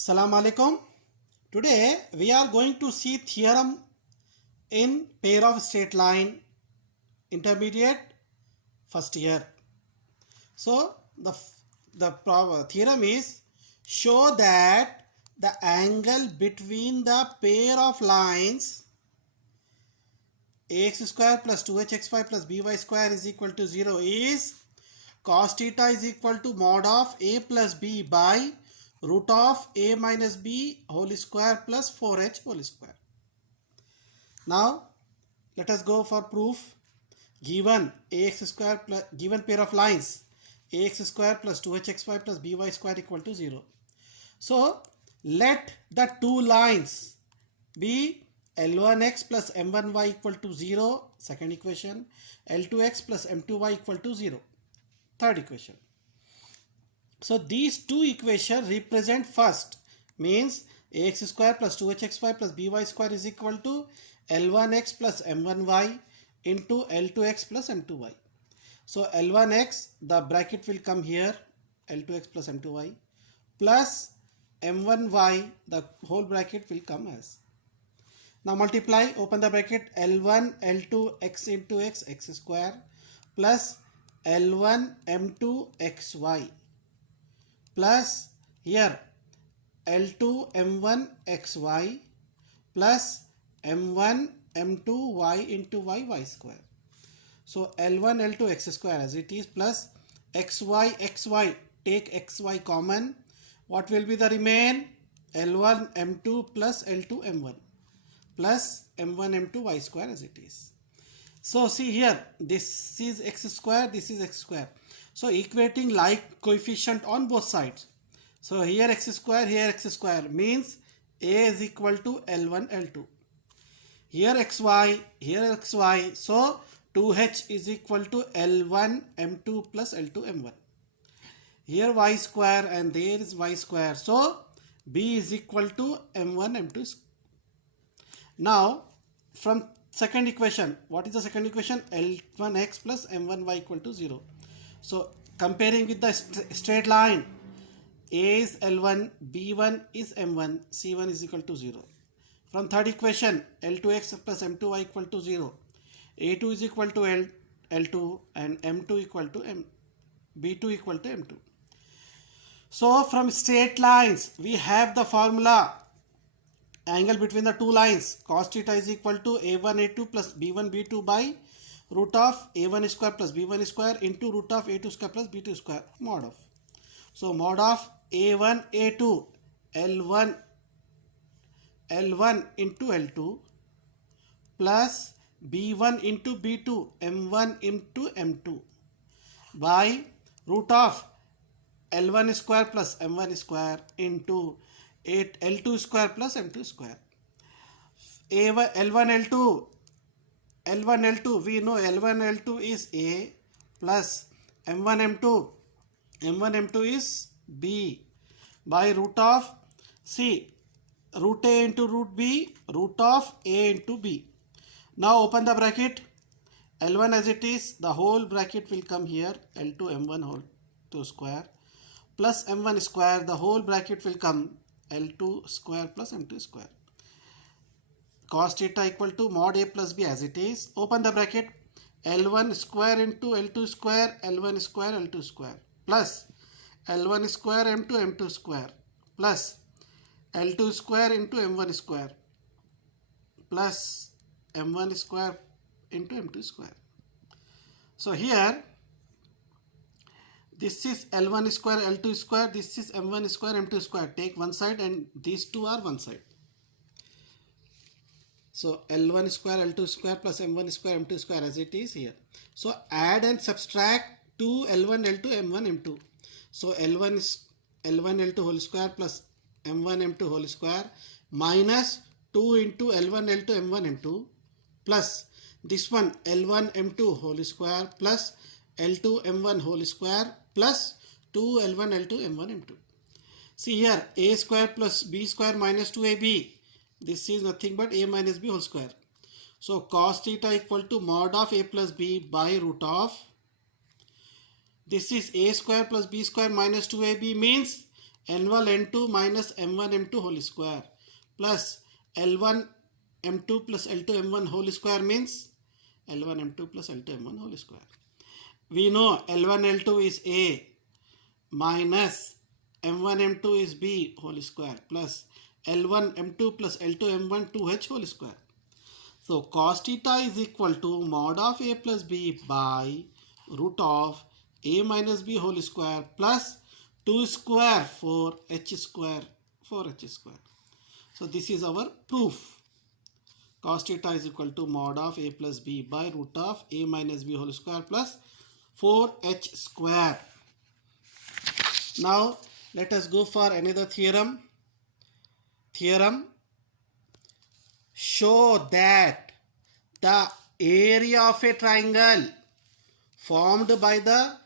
Salam alaikum. Today we are going to see theorem in pair of straight line intermediate first year. So the theorem is show that the angle between the pair of lines ax square plus 2hxy plus by square is equal to 0 is cos theta is equal to mod of a plus b by root of a minus b whole square plus 4h whole square. Now let us go for proof. Given ax square plus given pair of lines ax square plus 2hxy plus by square equal to 0. So let the two lines be L1x plus M1y equal to 0, second equation, L2x plus M2y equal to 0, third equation. So these two equations represent first, means ax square plus 2hxy plus by square is equal to L1x plus M1y into L2x plus M2y. So L1x, the bracket will come here, L2x plus M2y, plus M1y, the whole bracket will come as. Now multiply, open the bracket, L1 L2 x into x square plus L1 M2 xy plus here L2 M1 xy plus M1 M2 y into y square. So L1 L2 x square as it is plus xy take xy common. What will be the remain? L1 M2 plus L2 M1 plus M1 M2 y square as it is. So see here, this is x square, this is x square. So equating like coefficient on both sides. So here x square means a is equal to L1 L2. Here xy, so 2h is equal to L1 M2 plus L2 M1. Here y square and there is y square, so b is equal to M1 M2. Now from second equation, what is the second equation? L1x plus M1y equal to 0. So comparing with the straight line, a is L1, b1 is M1, c1 is equal to 0. From third equation, L2x plus M2y equal to 0. A2 is equal to L2 and M2 equal to B2 equal to M2. So from straight lines, we have the formula angle between the two lines cos theta is equal to a1 a2 plus b1 b2 by root of a1 square plus b1 square into root of a2 square plus b2 square mod of. So mod of a1 a2 L1 into L2 plus b1 into b2 m1 into m2 by root of L1 square plus m1 square into L2 square plus m2 square. L1 L2, we know L1 L2 is A plus M1 M2 is B by root of root A into root B, root of A into B. Now open the bracket, L1 as it is, the whole bracket will come here, L2 M1 whole to square plus M1 square, the whole bracket will come L2 square plus M2 square. Cos theta equal to mod A plus B as it is. Open the bracket, L1 square into L2 square, L1 square L2 square plus L1 square M2 square plus L2 square into M1 square plus M1 square into M2 square. So here this is L1 square L2 square, this is M1 square M2 square. Take one side and these two are one side. So L1 square L2 square plus M1 square M2 square as it is here. So add and subtract 2 L1 L2 M1 M2. So L1 is L1 L2 whole square plus M1 M2 whole square minus 2 into L1 L2 M1 M2 plus this one L1 M2 whole square plus L2 M1 whole square plus 2 L1 L2 M1 M2. See here, a square plus b square minus 2ab. This is nothing but a minus b whole square. So cos theta equal to mod of a plus b by root of, this is a square plus b square minus 2ab means N1 N2 minus M1 M2 whole square plus L1 M2 plus L2 M1 whole square means L1 M2 plus L2 M1 whole square. We know L1 L2 is A minus M1 M2 is B whole square plus L1 M2 plus L2 M1 2H whole square. So cos theta is equal to mod of A plus B by root of A minus B whole square plus 2 square 4H square 4H square. So this is our proof. Cos theta is equal to mod of A plus B by root of A minus B whole square plus 4H square. Now let us go for another theorem. Show that the area of a triangle formed by the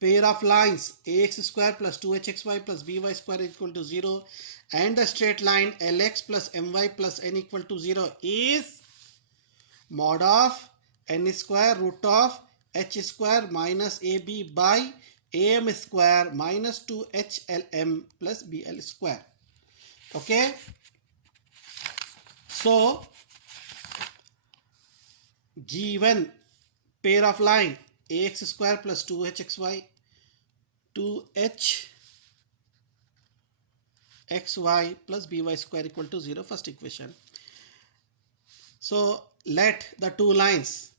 pair of lines ax square plus 2hxy plus by square is equal to 0 and the straight line lx plus my plus n equal to 0 is mod of n square root of h square minus ab by am square minus 2hlm plus bl square. Okay. So, given pair of line ax square plus 2hxy 2hxy plus by square equal to 0, first equation. So, let the two lines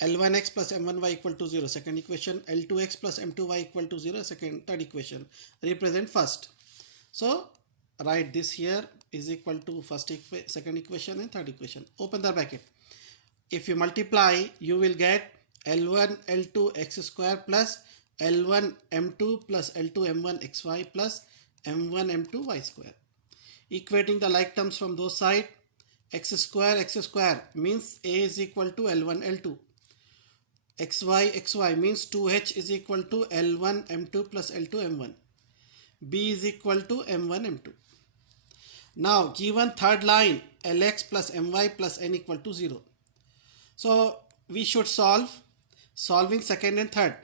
L1x plus M1y equal to 0, second equation, L2x plus M2y equal to 0, third equation, represent first. So, write this here is equal to second equation and third equation. Open the bracket. If you multiply, you will get L1 L2 x square plus L1 M2 plus L2 M1 xy plus M1 M2 y square. Equating the like terms from those sides, x square means A is equal to L1 L2. xy means 2h is equal to L1 M2 plus L2 M1. B is equal to M1 M2. Now given third line Lx plus My plus n equal to 0. So we should solving second and third.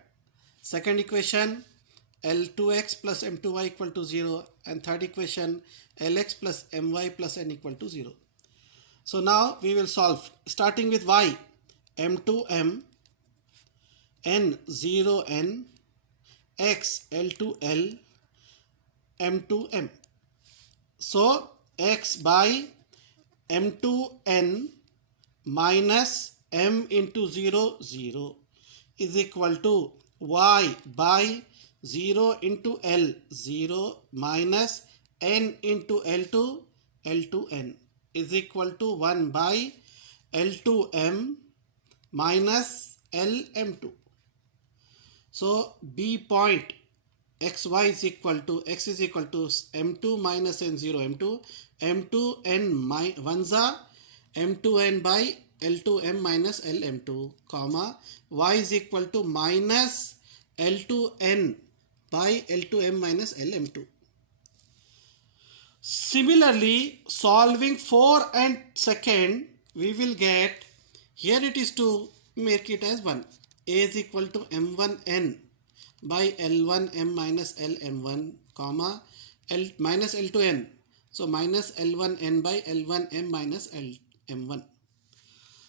Second equation L2x plus M2y equal to 0 and third equation Lx plus My plus n equal to 0. So now we will solve starting with y M2m n 0n x L2l M2m. So x by M2n minus m into 0 0 is equal to y by 0 into L 0 minus n into L2 L2n is equal to 1 by L2m minus LM2. So B point xy is equal to x is equal to m2 minus n0 m2 1s are m2n by L2m minus LM2 comma y is equal to minus L2n by L2m minus LM2. Similarly, solving for and second, we will get, here it is to make it as 1. A is equal to m1n by L1m minus LM1 comma L minus L2n. So minus L1n by L1m minus LM1.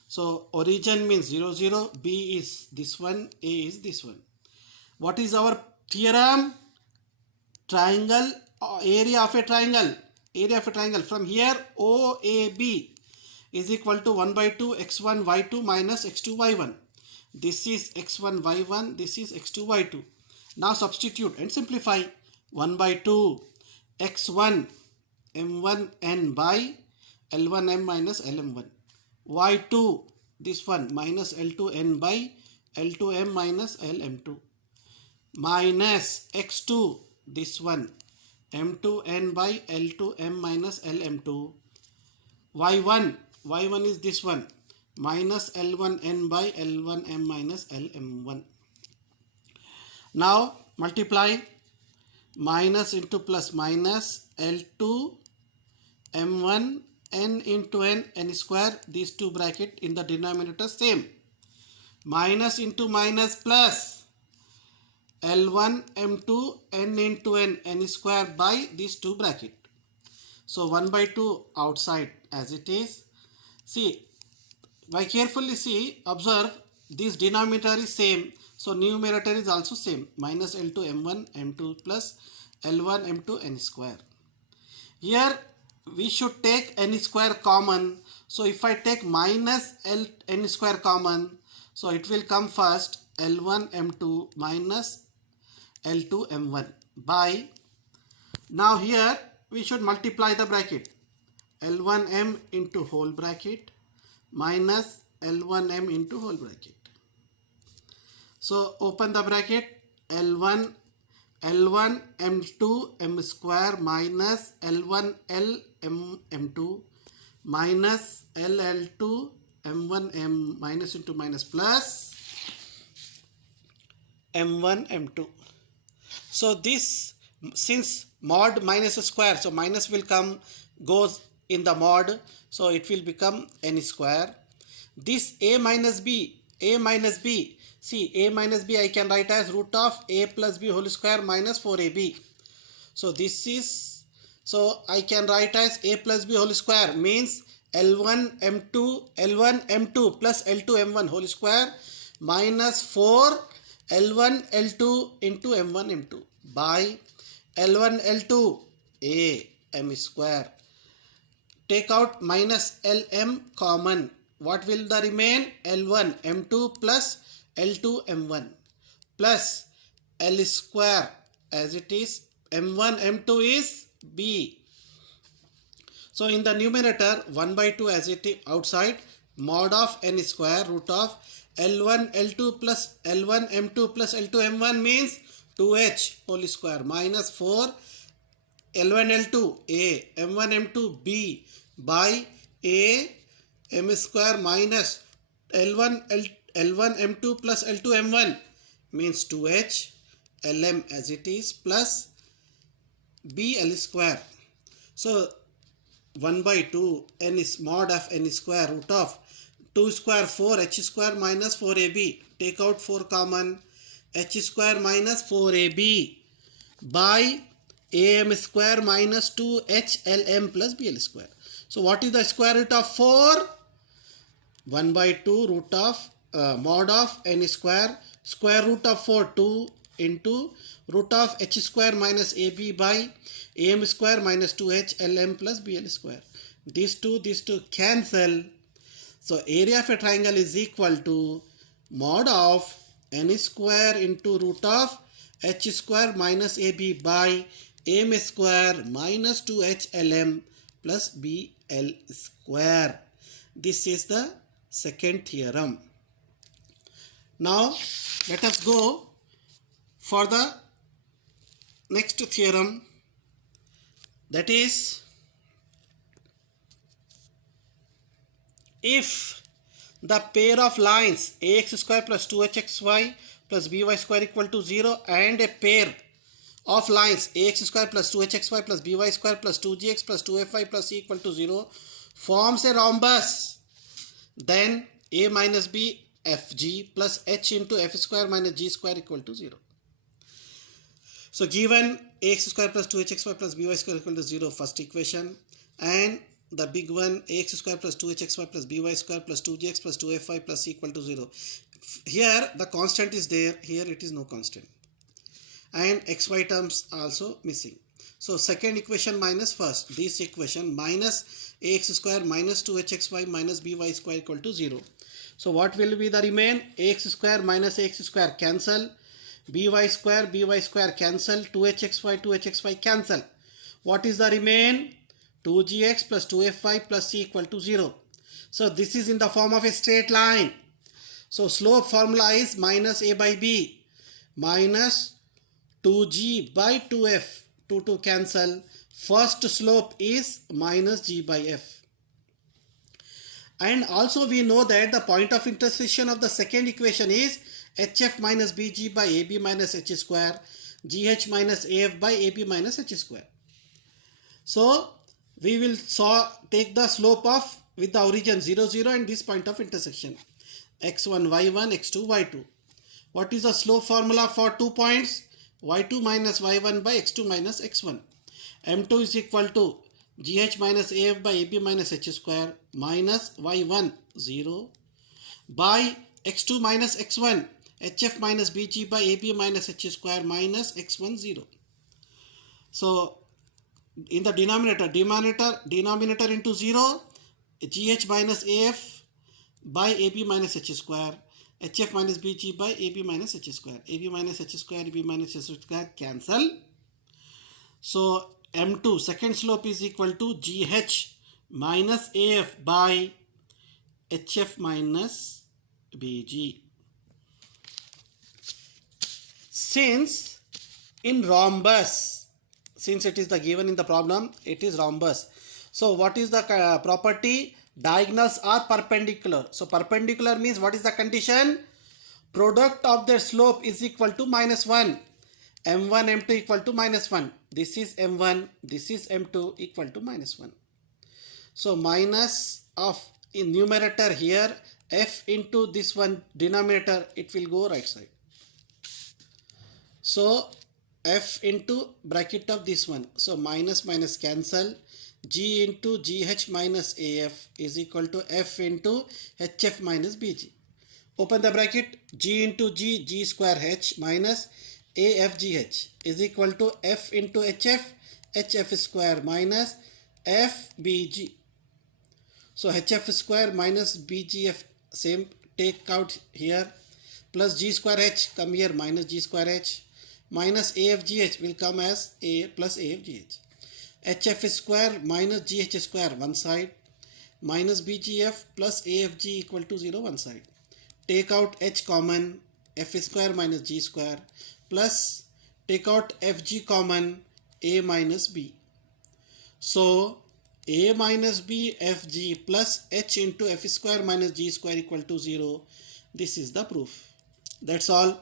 So origin means 0 0, B is this one, A is this one. What is our theorem? Triangle, area of a triangle. Area of a triangle from here OAB is equal to 1 by 2 x1 y2 minus x2 y1. This is x1 y1, this is x2 y2. Now substitute and simplify. 1 by 2 x1 m1n by L1m minus LM1. y2 this one minus L2n by L2m minus LM2 minus x2 this one m2n by L2m minus LM2. y1 is this one minus L1n by L1m minus LM1. Now multiply minus into plus minus L2 m1 n into n square, these two bracket in the denominator same, minus into minus plus L1 M2 n into n square by these two bracket. So 1 by 2 outside as it is. See, by carefully see, observe, this denominator is same. So numerator is also same. Minus L2 M1 M2 plus L1 M2 n square. Here we should take n square common. So if I take minus L n square common, so it will come first L1 M2 minus L2 M1 by, now here we should multiply the bracket, L1M into whole bracket minus L1M into whole bracket. So open the bracket, L1 M2 M square minus L1 L M2 minus L2 M1 M minus into minus plus M1 M2. So this, since mod minus a square, so minus will come, goes in the mod, so it will become n square. This a minus b, see, a minus b I can write as root of a plus b whole square minus 4ab. So this is, so I can write as a plus b whole square means L1 M2 plus L2 M1 whole square minus 4 L1 L2 into M1 M2 by L1 L2 a m square. Take out minus Lm common. What will the remain? L1 M2 plus L2 M1 plus L square as it is. M1 M2 is b. So in the numerator 1 by 2 as it is outside, mod of n square root of L1 L2 plus L1 M2 plus L2 M1 means 2h whole square minus 4 L1 L2 a M1 M2 b by a m square minus L1 M2 plus L2 M1 means 2h Lm as it is plus b L square. So 1 by 2 n is mod of n square root of 2 square 4 h square minus 4ab. Take out 4 common, h square minus 4ab by am square minus 2h Lm plus bl square. So what is the square root of 4? 1 by 2 root of mod of n square, square root of 4 2 into root of h square minus ab by am square minus 2h Lm plus bl square. These two cancel. So area of a triangle is equal to mod of n square into root of h square minus ab by am square minus 2h Lm plus bl square. This is the second theorem. Now let us go for the next theorem, that is, if the pair of lines ax square plus 2hxy plus by square equal to 0 and a pair of lines ax square plus 2hxy plus by square plus 2gx plus 2fy plus c equal to 0 forms a rhombus, then a minus b fg plus h into f square minus g square equal to 0. So given ax square plus 2hxy plus by square equal to 0, first equation, and the big one ax square plus 2hxy plus by square plus 2gx plus 2fy plus c equal to 0. Here the constant is there, here it is no constant, and xy terms also missing. So second equation minus first, this equation minus ax square minus 2hxy minus by square equal to 0. So what will be the remain? Ax square minus ax square cancel, by square cancel, 2hxy cancel. What is the remain? 2gx plus 2fy plus c equal to 0. So this is in the form of a straight line. So slope formula is minus a by b minus 2g by 2f, 2 cancel. First slope is minus g by f. And also we know that the point of intersection of the second equation is hf minus bg by ab minus h square, gh minus af by ab minus h square. So we will take the slope of with the origin 0 0 and this point of intersection x1 y1 x2 y2. What is the slope formula for 2 points? y2 minus y1 by x2 minus x1. m2 is equal to gh minus af by ab minus h square minus y1 0 by x2 minus x1 hf minus bg by ab minus h square minus x1 0. So in the denominator into 0, gh minus af by ab minus h square, hf minus bg by ab minus h square, ab minus h square, ab minus h square cancel. So m2 second slope is equal to gh minus af by hf minus bg. Since in rhombus, since it is the given in the problem, it is rhombus. So what is the property? Diagonals are perpendicular. So perpendicular means what is the condition? Product of their slope is equal to minus 1. m1 m2 equal to minus 1. This is m1, this is m2 equal to minus 1. So minus of in numerator here, f into this one denominator, it will go right side. So f into bracket of this one. So minus minus cancel. G into gh minus af is equal to f into hf minus bg. Open the bracket. G into g square h minus afgh is equal to f into hf square minus fbg. So hf square minus bgf same take out here, plus g square h come here minus g square h, minus afgh will come as a plus afgh. hf square minus gh square one side, minus bgf plus afg equal to 0 one side. Take out h common, f square minus g square, plus take out fg common, a minus b. So a minus b fg plus h into f square minus g square equal to 0. This is the proof. That's all.